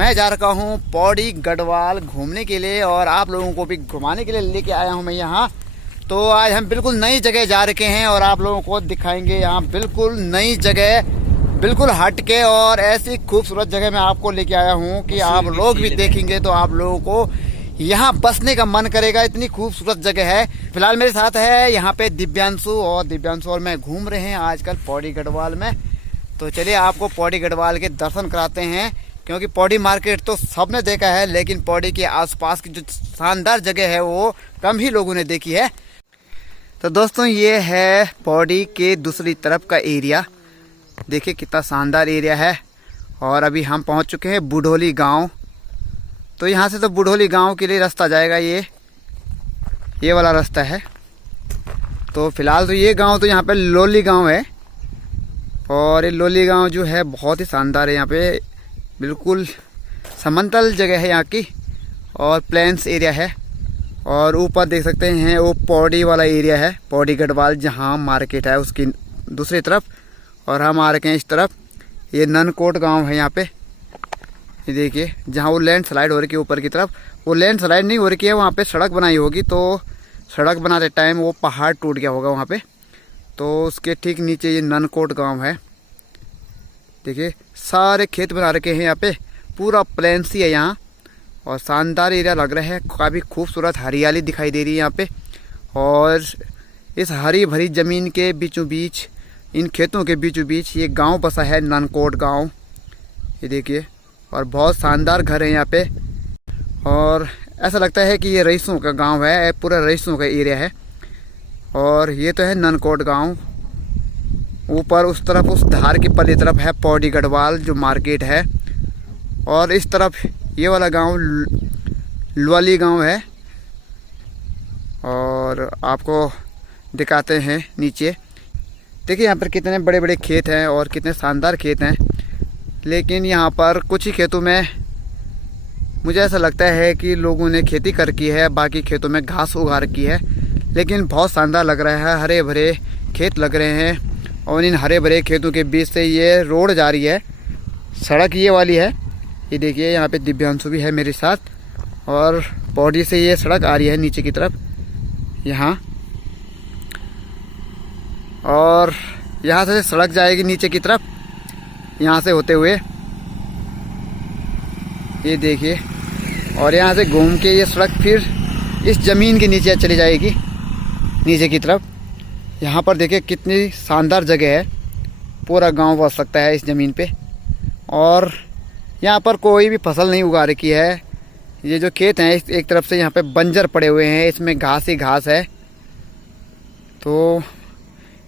मैं जा रखा हूँ पौड़ी गढ़वाल घूमने के लिए और आप लोगों को भी घुमाने के लिए लेके आया हूँ मैं यहाँ। तो आज हम बिल्कुल नई जगह जा रखे हैं और आप लोगों को दिखाएंगे यहाँ बिल्कुल नई जगह, बिल्कुल हट के और ऐसी खूबसूरत जगह मैं आपको लेके आया हूँ कि आप लोग भी देखेंगे तो आप लोगों को यहाँ बसने का मन करेगा। इतनी खूबसूरत जगह है। फिलहाल मेरे साथ है यहाँ पे दिव्यांशु और मैं घूम रहे हैं आजकल पौड़ी गढ़वाल में। तो चलिए आपको पौड़ी गढ़वाल के दर्शन कराते हैं, क्योंकि पौड़ी मार्केट तो सबने देखा है लेकिन पौड़ी के आसपास की जो शानदार जगह है वो कम ही लोगों ने देखी है। तो दोस्तों ये है पौड़ी के दूसरी तरफ का एरिया, देखिए कितना शानदार एरिया है। और अभी हम पहुंच चुके हैं बुढ़ोली गांव। तो यहाँ से तो बुढ़ोली गांव के लिए रास्ता जाएगा, ये वाला रास्ता है। तो फिलहाल तो ये गांव तो यहाँ पे लोली गांव है और ये लोली गांव जो है बहुत ही शानदार है। यहाँ पे बिल्कुल समतल जगह है यहाँ की और प्लेन्स एरिया है। और ऊपर देख सकते हैं वो पौड़ी वाला एरिया है, पौड़ी गढ़वाल जहाँ मार्केट है उसकी दूसरी तरफ। और हम आ रखे हैं इस तरफ, ये ननकोट गांव है यहाँ पे। ये देखिए जहाँ वो लैंड स्लाइड हो रही है ऊपर की तरफ, वो लैंड स्लाइड नहीं हो रही है, वहाँ पे सड़क बनाई होगी। तो सड़क बनाते टाइम वो पहाड़ टूट गया होगा वहाँ पे। तो उसके ठीक नीचे ये ननकोट गांव है। देखिए सारे खेत बना रखे हैं यहाँ पे, पूरा प्लेन सी है यहाँ और शानदार एरिया लग रहा है। काफ़ी खूबसूरत हरियाली दिखाई दे रही है यहाँ पे। और इस हरी भरी ज़मीन के बीचों बीच, इन खेतों के बीचों बीच ये गांव बसा है, ननकोट गांव। ये देखिए और बहुत शानदार घर है यहाँ पे। और ऐसा लगता है कि ये रईसों का गांव है, पूरा रईसों का एरिया है। और ये तो है ननकोट गांव। ऊपर उस तरफ, उस धार की पल्ली तरफ है पौड़ी गढ़वाल जो मार्केट है। और इस तरफ ये वाला गांव लोली गांव है। और आपको दिखाते हैं नीचे, देखिए यहाँ पर कितने बड़े बड़े खेत हैं और कितने शानदार खेत हैं। लेकिन यहाँ पर कुछ ही खेतों में मुझे ऐसा लगता है कि लोगों ने खेती कर की है, बाकी खेतों में घास उगा रखी है। लेकिन बहुत शानदार लग रहा है, हरे भरे खेत लग रहे हैं। और इन हरे भरे खेतों के बीच से ये रोड जा रही है, सड़क ये वाली है। ये देखिए यहाँ पे दिव्यांशु भी है मेरे साथ। और पौड़ी से ये सड़क आ रही है नीचे की तरफ यहाँ। और यहाँ से सड़क जाएगी नीचे की तरफ, यहाँ से होते हुए ये देखिए। और यहाँ से घूम के ये सड़क फिर इस ज़मीन के नीचे चली जाएगी, नीचे की तरफ। यहाँ पर देखिए कितनी शानदार जगह है, पूरा गांव बस सकता है इस ज़मीन पे। और यहाँ पर कोई भी फसल नहीं उगा रखी है। ये जो खेत हैं एक तरफ से यहाँ पे बंजर पड़े हुए हैं, इसमें घास ही घास है। तो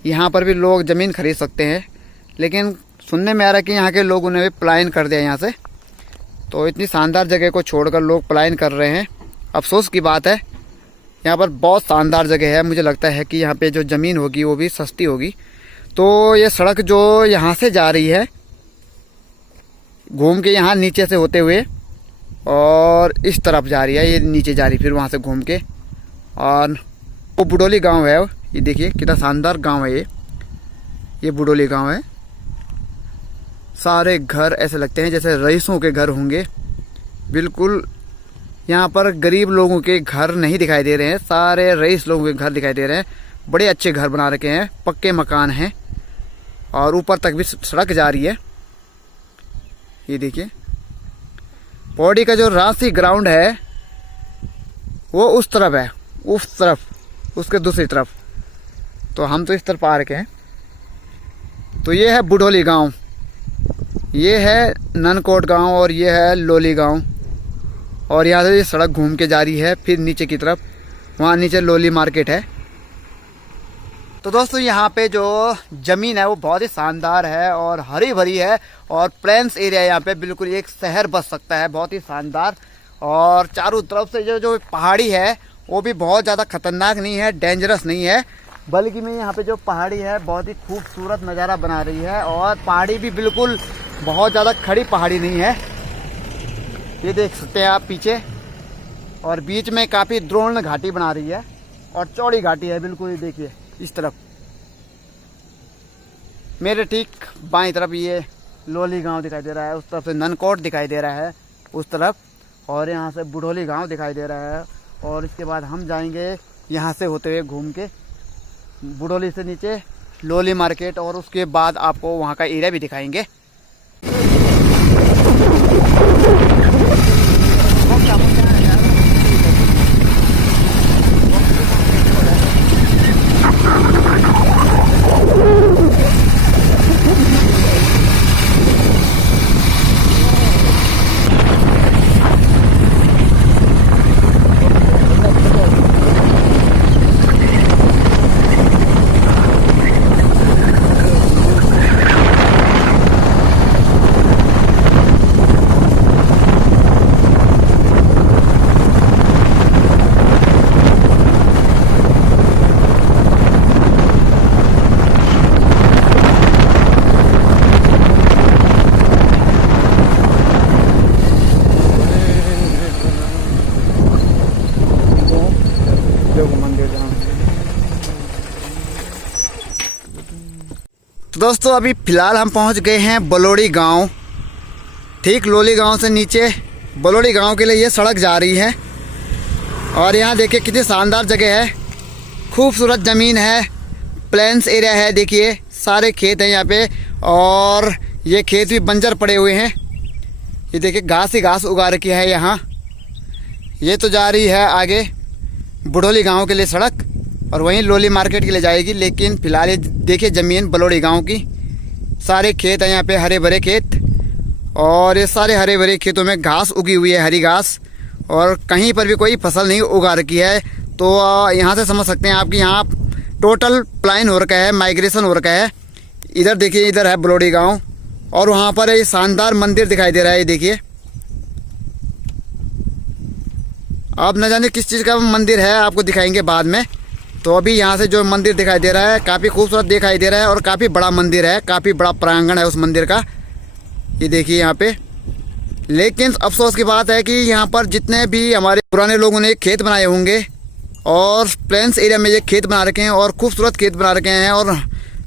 यहाँ पर भी लोग ज़मीन खरीद सकते हैं, लेकिन सुनने में आ रहा है कि यहाँ के लोगों ने भी पलायन कर दिया यहाँ से। तो इतनी शानदार जगह को छोड़कर लोग पलायन कर रहे हैं, अफसोस की बात है। यहाँ पर बहुत शानदार जगह है, मुझे लगता है कि यहाँ पे जो ज़मीन होगी वो भी सस्ती होगी। तो ये सड़क जो यहाँ से जा रही है घूम के यहाँ नीचे से होते हुए और इस तरफ जा रही है, ये नीचे जा रही फिर वहाँ से घूम के। और वो बुढ़ोली गांव है, ये देखिए कितना शानदार गांव है ये बुढ़ोली गांव है। सारे घर ऐसे लगते हैं जैसे रईसों के घर होंगे। बिल्कुल यहाँ पर गरीब लोगों के घर नहीं दिखाई दे रहे हैं, सारे रईस लोगों के घर दिखाई दे रहे हैं। बड़े अच्छे घर बना रखे हैं, पक्के मकान हैं। और ऊपर तक भी सड़क जा रही है। ये देखिए पौड़ी का जो राशि ग्राउंड है वो उस तरफ है, उस तरफ, उसके दूसरी तरफ। तो हम तो इस तरफ आ रखे हैं। तो ये है बुढ़ोली गांव, ये है ननकोट गांव और ये है लोली गांव। और यहाँ से ये सड़क घूम के जा रही है फिर नीचे की तरफ, वहाँ नीचे लोली मार्केट है। तो दोस्तों यहाँ पे जो ज़मीन है वो बहुत ही शानदार है और हरी भरी है और प्लेन्स एरिया है। यहाँ पे बिल्कुल एक शहर बस सकता है, बहुत ही शानदार। और चारों तरफ से जो पहाड़ी है वो भी बहुत ज़्यादा खतरनाक नहीं है, डेंजरस नहीं है, बल्कि में यहाँ पे जो पहाड़ी है बहुत ही खूबसूरत नज़ारा बना रही है। और पहाड़ी भी बिल्कुल बहुत ज़्यादा खड़ी पहाड़ी नहीं है, ये देख सकते हैं आप पीछे। और बीच में काफ़ी द्रोण घाटी बना रही है और चौड़ी घाटी है बिल्कुल। ये देखिए इस तरफ मेरे ठीक बाईं तरफ ये लोली गांव दिखाई दे रहा है, उस तरफ से ननकोट दिखाई दे रहा है। उस तरफ, और यहाँ से बुढ़ोली गांव दिखाई दे रहा है। और इसके बाद हम जाएंगे यहाँ से होते हुए घूम के बुढ़ोली से नीचे लोली मार्केट, और उसके बाद आपको वहाँ का एरिया भी दिखाएंगे। तो दोस्तों अभी फ़िलहाल हम पहुंच गए हैं बलोड़ी गांव। ठीक लोली गांव से नीचे बलोड़ी गांव के लिए ये सड़क जा रही है। और यहाँ देखिए कितनी शानदार जगह है, खूबसूरत ज़मीन है, प्लेन्स एरिया है। देखिए सारे खेत हैं यहाँ पे, और ये खेत भी बंजर पड़े हुए हैं। ये देखिए घास ही घास उगा रखी है यहाँ। ये तो जा रही है आगे बुढ़ोली गांव के लिए सड़क, और वहीं लोली मार्केट के लिए जाएगी। लेकिन फ़िलहाल ये देखिए ज़मीन बलोड़ी गांव की, सारे खेत हैं यहाँ पे, हरे भरे खेत। और ये सारे हरे भरे खेतों में घास उगी हुई है, हरी घास, और कहीं पर भी कोई फसल नहीं उगा रखी है। तो यहाँ से समझ सकते हैं आप कि यहाँ टोटल प्लाइन हो रखा है, माइग्रेशन हो रखा है। इधर देखिए, इधर है बलोड़ी गाँव, और वहाँ पर ये शानदार मंदिर दिखाई दे रहा है। ये देखिए, आप न जाने किस चीज़ का मंदिर है, आपको दिखाएंगे बाद में। तो अभी यहाँ से जो मंदिर दिखाई दे रहा है काफ़ी खूबसूरत दिखाई दे रहा है, और काफ़ी बड़ा मंदिर है, काफ़ी बड़ा प्रांगण है उस मंदिर का। ये देखिए यहाँ पे। लेकिन अफसोस की बात है कि यहाँ पर जितने भी हमारे पुराने लोगों ने खेत बनाए होंगे, और प्लेन्स एरिया में ये खेत बना रखे हैं, और खूबसूरत खेत बना रखे हैं, और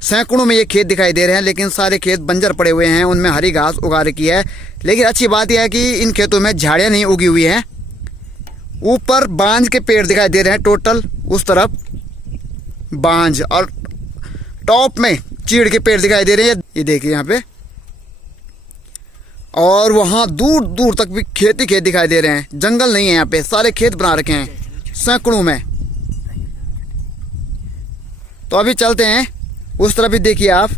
सैकड़ों में ये खेत दिखाई दे रहे हैं। लेकिन सारे खेत बंजर पड़े हुए हैं, उनमें हरी घास उगा रखी है। लेकिन अच्छी बात यह है कि इन खेतों में झाड़ियाँ नहीं उगी हुई हैं। ऊपर बांज के पेड़ दिखाई दे रहे हैं टोटल, उस तरफ बांज, और टॉप में चीड़ के पेड़ दिखाई दे रहे हैं। ये देखिए यहाँ पे, और वहाँ दूर दूर तक भी खेत ही खेत दिखाई दे रहे हैं। जंगल नहीं है यहाँ पे, सारे खेत बना रखे हैं सैकड़ों में। तो अभी चलते हैं उस तरफ भी। देखिए आप,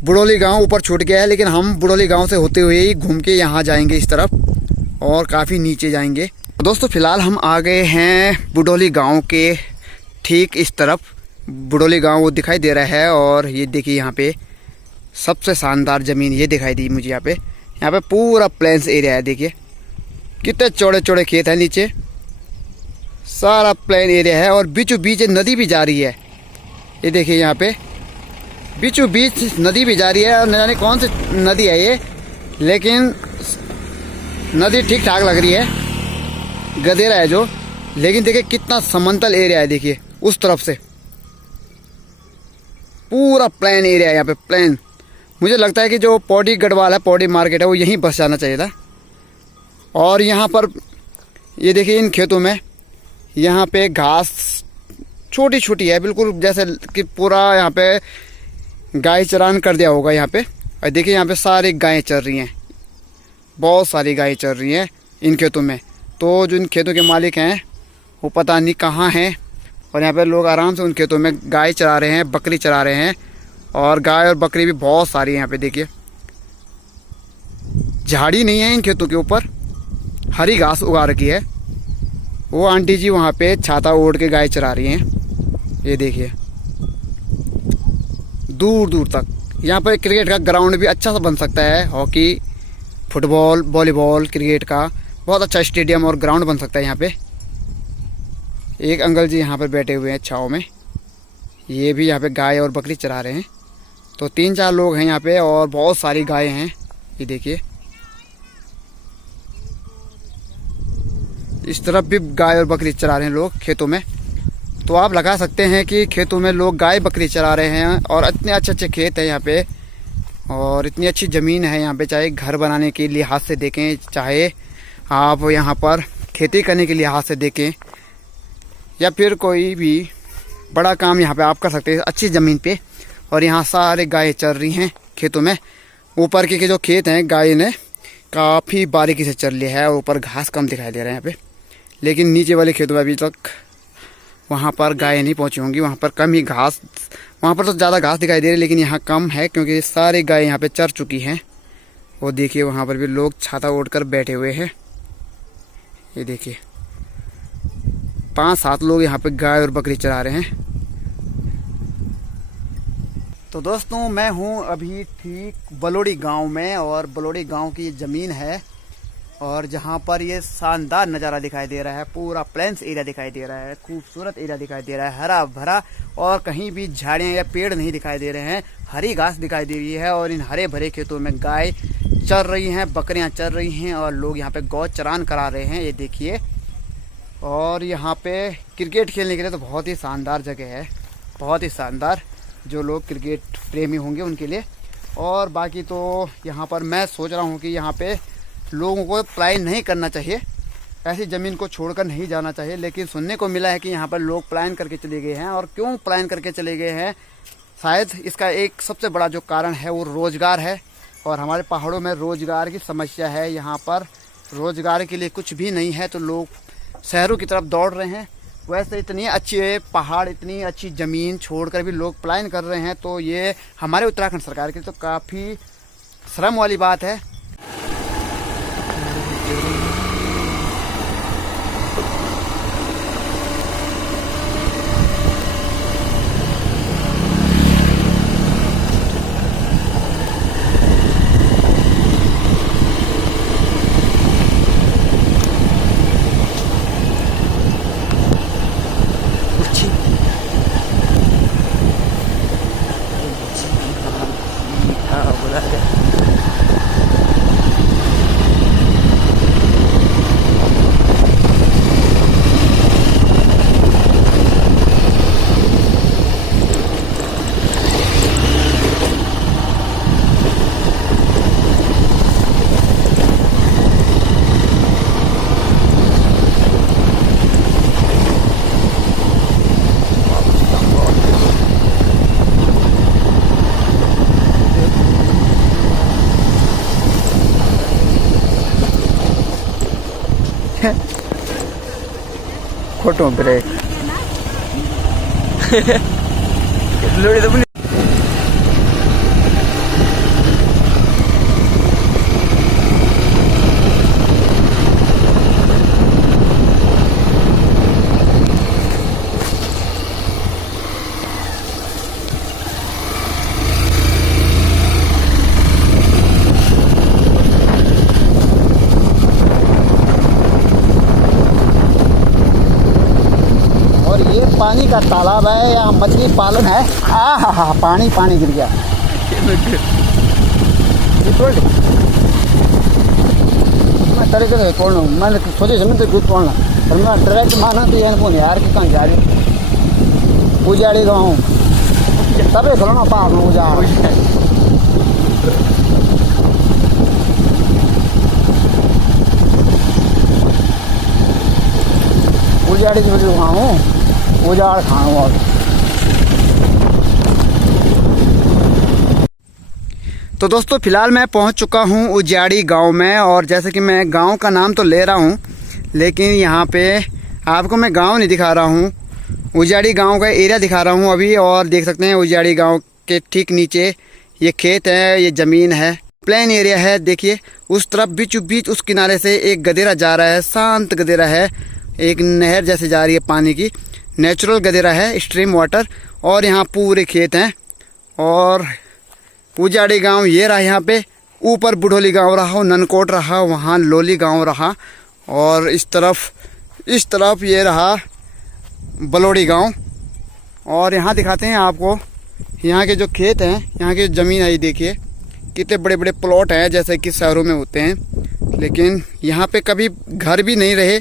बुढ़ोली गांव ऊपर छूट गया है, लेकिन हम बुढ़ोली गांव से होते हुए ही घूम के यहाँ जाएंगे इस तरफ, और काफ़ी नीचे जाएंगे। दोस्तों फ़िलहाल हम आ गए हैं बुढ़ोली गांव के ठीक इस तरफ। बुढ़ोली गांव वो दिखाई दे रहा है, और ये देखिए यहाँ पे सबसे शानदार ज़मीन ये दिखाई दी मुझे। यहाँ पे पूरा प्लेन्स एरिया है। देखिए कितने चौड़े चौड़े खेत हैं नीचे, सारा प्लेन एरिया है, और बीचों बीच नदी भी जा रही है। ये देखिए यहाँ पे बीचों बीच नदी भी जा रही है, और न जाने कौन सी नदी है ये, लेकिन नदी ठीक ठाक लग रही है, गधेरा है जो। लेकिन देखिए कितना समतल एरिया है। देखिए उस तरफ से पूरा प्लेन एरिया है यहाँ पे, प्लेन। मुझे लगता है कि जो पौड़ी गढ़वाल है, पौड़ी मार्केट है, वो यहीं बस जाना चाहिए था। और यहाँ पर ये देखिए इन खेतों में यहाँ पे घास छोटी छोटी है, बिल्कुल जैसे कि पूरा यहाँ पे गाय चरान कर दिया होगा यहाँ पे। और देखिए यहाँ पे सारी गायें चल रही हैं, बहुत सारी गायें चल रही हैं इन खेतों में। तो जो इन खेतों के मालिक हैं वो पता नहीं कहाँ हैं, और यहाँ पे लोग आराम से उन खेतों में गाय चरा रहे हैं, बकरी चरा रहे हैं। और गाय और बकरी भी बहुत सारी है यहाँ पे। देखिए झाड़ी नहीं है इन खेतों के ऊपर, हरी घास उगा रखी है। वो आंटी जी वहाँ पे छाता ओढ़ के गाय चरा रही हैं। ये देखिए दूर दूर तक। यहाँ पर क्रिकेट का ग्राउंड भी अच्छा सा बन सकता है, हॉकी, फुटबॉल, वॉलीबॉल, क्रिकेट का बहुत अच्छा स्टेडियम और ग्राउंड बन सकता है यहाँ पे। एक अंकल जी यहाँ पर बैठे हुए हैं छाँव में, ये भी यहाँ पे गाय और बकरी चरा रहे हैं। तो 3-4 लोग हैं यहाँ पे, और बहुत सारी गायें हैं। ये देखिए इस तरफ भी गाय और बकरी चरा रहे हैं लोग खेतों में। तो आप लगा सकते हैं कि खेतों में लोग गाय बकरी चरा रहे हैं, और इतने अच्छे अच्छे खेत हैं यहाँ पे, और इतनी अच्छी ज़मीन है यहाँ पे, चाहे घर बनाने के लिहाज से देखें, चाहे आप यहाँ पर खेती करने के लिहाज से देखें, या फिर कोई भी बड़ा काम यहाँ पे आप कर सकते हैं अच्छी ज़मीन पे। और यहाँ सारे गायें चल रही हैं खेतों में। ऊपर के जो खेत हैं गाय ने काफ़ी बारीकी से चल लिया है और ऊपर घास कम दिखाई दे रहा है यहाँ पे, लेकिन नीचे वाले खेतों में अभी तक वहाँ पर गायें नहीं पहुँची होंगी। वहाँ पर कम ही घास, वहाँ पर तो ज़्यादा घास दिखाई दे रही है, लेकिन यहाँ कम है क्योंकि सारी गायें यहाँ पे चर चुकी हैं। और देखिए वहाँ पर भी लोग छाता ओढ़ कर बैठे हुए हैं। ये देखिए 5-7 लोग यहाँ पे गाय और बकरी चरा रहे हैं। तो दोस्तों मैं हूँ अभी ठीक बलोड़ी गांव में, और बलोड़ी गांव की ज़मीन है और जहाँ पर ये शानदार नज़ारा दिखाई दे रहा है। पूरा प्लेन्स एरिया दिखाई दे रहा है, खूबसूरत एरिया दिखाई दे रहा है, हरा भरा, और कहीं भी झाड़ियाँ या पेड़ नहीं दिखाई दे रहे हैं। हरी घास दिखाई दे रही है और इन हरे भरे खेतों में गाय चर रही हैं, बकरियाँ चर रही हैं और लोग यहाँ पे गौ चरान करा रहे हैं। ये देखिए, और यहाँ पे क्रिकेट खेलने के लिए तो बहुत ही शानदार जगह है, बहुत ही शानदार, जो लोग क्रिकेट प्रेमी होंगे उनके लिए। और बाकी तो यहाँ पर मैं सोच रहा हूँ कि यहाँ पे लोगों को पलायन नहीं करना चाहिए, ऐसी ज़मीन को छोड़कर नहीं जाना चाहिए। लेकिन सुनने को मिला है कि यहाँ पर लोग पलायन करके चले गए हैं। और क्यों पलायन करके चले गए हैं, शायद इसका एक सबसे बड़ा जो कारण है वो रोज़गार है। और हमारे पहाड़ों में रोज़गार की समस्या है, यहाँ पर रोज़गार के लिए कुछ भी नहीं है, तो लोग शहरों की तरफ दौड़ रहे हैं। वैसे इतनी अच्छी पहाड़, इतनी अच्छी ज़मीन छोड़कर भी लोग पलायन कर रहे हैं, तो ये हमारे उत्तराखंड सरकार की तो काफ़ी शर्म वाली बात है। खोटो ब्रेक लोड़ी तो पानी का तालाब है, यहाँ मछली पालन है। हा पानी पानी गिर गया। मैं तरीके से तोड़ना, मैंने सोची समझ तो तोड़ना, पर मैं डायरेक्ट माना तो यार यार कि कहाँ जा रही उजाड़ी गाँव तबे खलो ना पाप में उजाड़ उजाड़ी समझ गाँव उजाड़ खाऊँ। और तो दोस्तों फिलहाल मैं पहुंच चुका हूं उजाड़ी गांव में, और जैसे कि मैं गांव का नाम तो ले रहा हूं, लेकिन यहां पे आपको मैं गांव नहीं दिखा रहा हूं, उजाड़ी गांव का एरिया दिखा रहा हूं अभी। और देख सकते हैं उजाड़ी गांव के ठीक नीचे ये खेत है, ये ज़मीन है, प्लेन एरिया है। देखिए उस तरफ बीचों बीच उस किनारे से एक गदेरा जा रहा है, शांत गदेरा है, एक नहर जैसे जा रही है पानी की, नेचुरल गदेरा है, स्ट्रीम वाटर। और यहाँ पूरे खेत हैं। और उजाड़ी गांव ये रहा, यहाँ पे ऊपर बुढ़ोली गांव रहा, ननकोट रहा, वहाँ लोली गांव रहा, और इस तरफ ये रहा बलोड़ी गांव। और यहाँ दिखाते हैं आपको यहाँ के जो खेत हैं, यहाँ की ज़मीन है, देखिए कितने बड़े बड़े प्लॉट हैं जैसे कि शहरों में होते हैं, लेकिन यहाँ पे कभी घर भी नहीं रहे।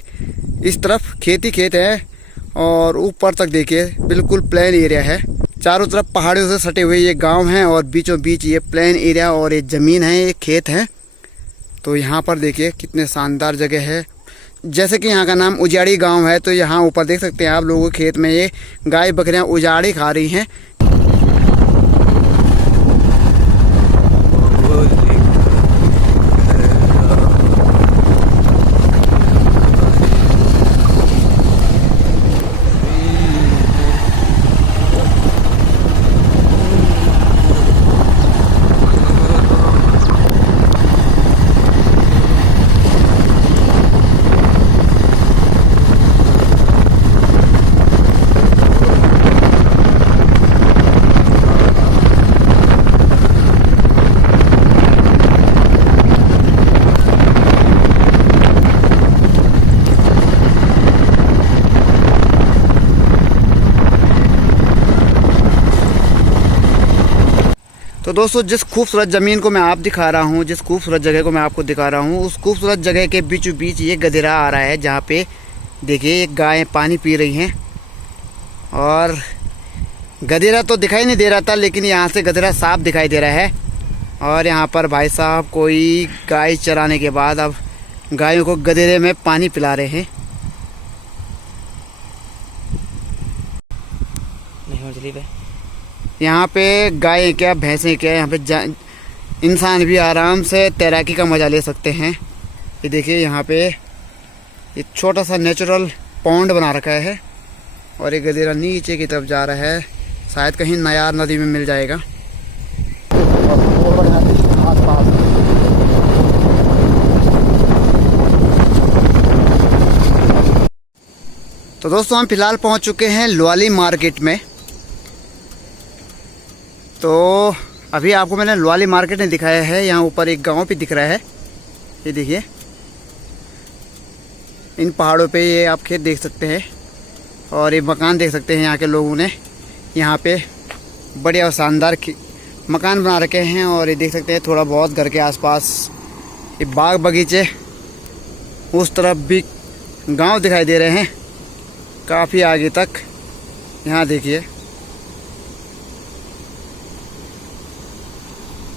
इस तरफ खेती खेत है और ऊपर तक देखिए बिल्कुल प्लेन एरिया है, चारों तरफ पहाड़ियों से सटे हुए ये गांव हैं और बीचों बीच ये प्लेन एरिया और ये ज़मीन है, ये खेत है। तो यहाँ पर देखिए कितने शानदार जगह है। जैसे कि यहाँ का नाम उजाड़ी गांव है, तो यहाँ ऊपर देख सकते हैं आप लोगों के खेत में ये गाय बकरियाँ उजाड़ी खा रही हैं। तो दोस्तों, जिस खूबसूरत ज़मीन को मैं आप दिखा रहा हूँ, जिस खूबसूरत जगह को मैं आपको दिखा रहा हूँ, उस खूबसूरत जगह के बीचों बीच ये गधेरा आ रहा है, जहाँ पे देखिए एक गाय पानी पी रही हैं। और गधेरा तो दिखाई नहीं दे रहा था, लेकिन यहाँ से गधेरा साफ दिखाई दे रहा है। और यहाँ पर भाई साहब कोई गाय चराने के बाद अब गायों को गधेरे में पानी पिला रहे हैं। यहाँ पे गाय क्या भैंसें क्या, यहाँ पे इंसान भी आराम से तैराकी का मज़ा ले सकते हैं। ये देखिए यहाँ पे एक छोटा सा नेचुरल पॉन्ड बना रखा है और ये गधेरा नीचे की तरफ जा रहा है, शायद कहीं नयार नदी में मिल जाएगा। तो दोस्तों, हम फिलहाल पहुँच चुके हैं लवाली मार्केट में। तो अभी आपको मैंने लवाली मार्केट में दिखाया है। यहाँ ऊपर एक गांव भी दिख रहा है, ये देखिए इन पहाड़ों पे ये आप खेत देख सकते हैं और ये मकान देख सकते हैं। यहाँ के लोगों ने यहाँ पे बढ़िया और शानदार मकान बना रखे हैं। और ये देख सकते हैं थोड़ा बहुत घर के आसपास ये बाग बगीचे, उस तरफ भी गांव दिखाई दे रहे हैं काफ़ी आगे तक। यहाँ देखिए,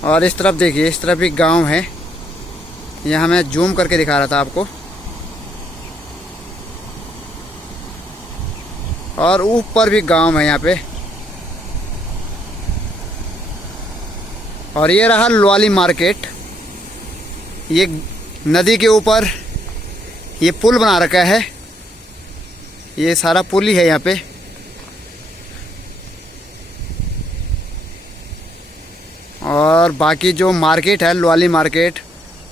और इस तरफ देखिए, इस तरफ भी गांव है। यहाँ मैं जूम करके दिखा रहा था आपको। और ऊपर भी गांव है यहाँ पे। और ये रहा लवाली मार्केट। ये नदी के ऊपर ये पुल बना रखा है, ये सारा पुल ही है यहाँ पे। और बाकी जो मार्केट है लवाली मार्केट,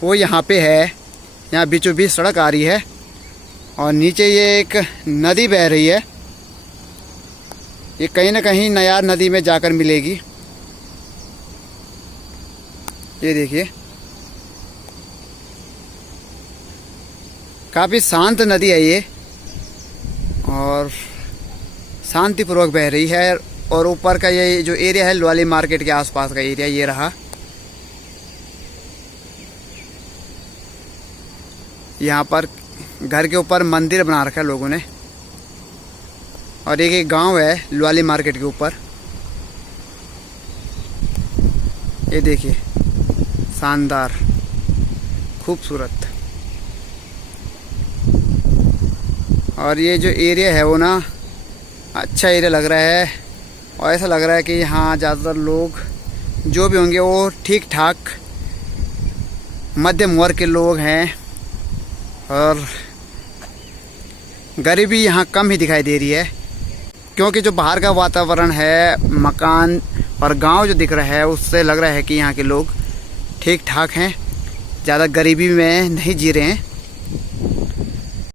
वो यहाँ पे है। यहाँ बीचों बीच सड़क आ रही है और नीचे ये एक नदी बह रही है। ये कहीं ना कहीं नयार नदी में जाकर मिलेगी। ये देखिए, काफ़ी शांत नदी है ये और शांतिपूर्वक बह रही है। और ऊपर का ये जो एरिया है लवाली मार्केट के आसपास का एरिया ये रहा। यहाँ पर घर के ऊपर मंदिर बना रखा है लोगों ने। और एक गांव है लवाली मार्केट के ऊपर, ये देखिए शानदार खूबसूरत। और ये जो एरिया है वो ना अच्छा एरिया लग रहा है। और ऐसा लग रहा है कि यहाँ ज़्यादातर लोग जो भी होंगे वो ठीक ठाक मध्यम वर्ग के लोग हैं। और गरीबी यहाँ कम ही दिखाई दे रही है, क्योंकि जो बाहर का वातावरण है, मकान और गांव जो दिख रहा है, उससे लग रहा है कि यहाँ के लोग ठीक ठाक हैं, ज़्यादा गरीबी में नहीं जी रहे हैं।